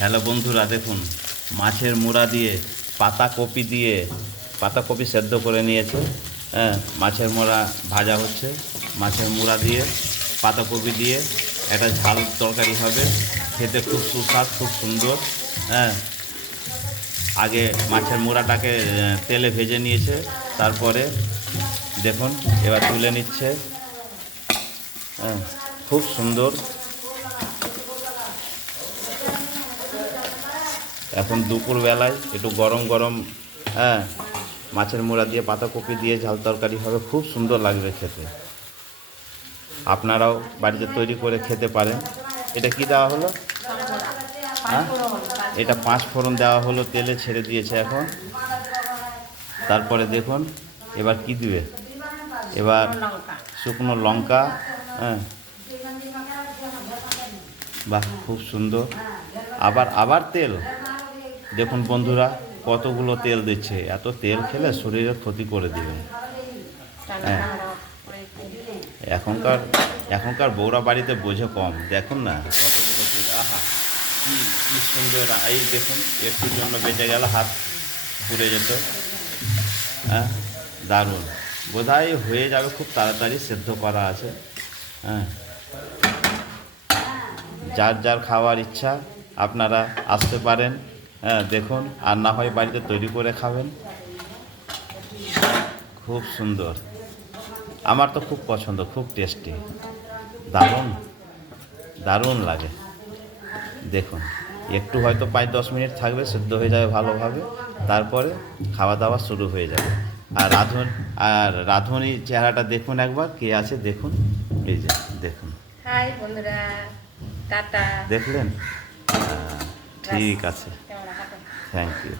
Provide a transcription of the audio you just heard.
Hello বন্ধুরা, দেখুন মাছের মুড়া দিয়ে পাতাকপি সেদ্ধ করে নিয়েছে। হ্যাঁ, মাছের মুড়া ভাজা হচ্ছে। মাছের মুড়া দিয়ে পাতাকপি দিয়ে একটা ঝাল তরকারি হবে, খেতে খুব সুস্বাদ, খুব সুন্দর। হ্যাঁ, আগে মাছের মুড়াটাকে তেলে ভেজে নিয়েছে, তারপরে দেখুন এবার তুলে নিচ্ছে। হ্যাঁ, খুব সুন্দর। এখন দুপুরবেলায় একটু গরম গরম, হ্যাঁ, মাছের মুড়া দিয়ে পাতাকপি দিয়ে ঝাল তরকারি হবে, খুব সুন্দর লাগবে খেতে। আপনারাও বাড়িতে তৈরি করে খেতে পারেন। এটা কি দেওয়া হলো? হ্যাঁ, এটা 5 ফোড়ন দেওয়া হলো, তেলে ছেড়ে দিয়েছে এখন। তারপরে দেখুন এবার কি দিবে, এবার শুকনো লঙ্কা। হ্যাঁ, বাহ, খুব সুন্দর। আবার আবার তেল। দেখুন বন্ধুরা, কতগুলো তেল দিচ্ছে। এত তেল খেলে শরীরের ক্ষতি করে দিবে। হ্যাঁ, এখনকার এখনকার বউরা বাড়িতে বোঝে কম। দেখুন না কতগুলো তেল, আহা কি কি সুন্দর। এই দেখুন, একটুর জন্য বেঁচে গেল, হাত পুড়ে যেত। হ্যাঁ, দারুণ। বোধহয় হয়ে যাবে খুব তাড়াতাড়ি, সেদ্ধ করা আছে। হ্যাঁ, যার যার খাওয়ার ইচ্ছা আপনারা আসতে পারেন। হ্যাঁ, দেখুন, আর না হয় বাড়িতে তৈরি করে খাবেন। খুব সুন্দর। আমার তো খুব পছন্দ, খুব টেস্টি, দারুণ দারুণ লাগে। দেখুন, একটু হয়তো 5-10 মিনিট থাকবে, সেদ্ধ হয়ে যাবে ভালোভাবে, তারপরে খাওয়া দাওয়া শুরু হয়ে যাবে। আর রাঁধুনির চেহারাটা দেখুন একবার, কে আছে দেখুন, এই যে দেখুন। হাই বন্ধুরা, টাটা। দেখলেন? ঠিক আছে, থ্যাংক ইউ।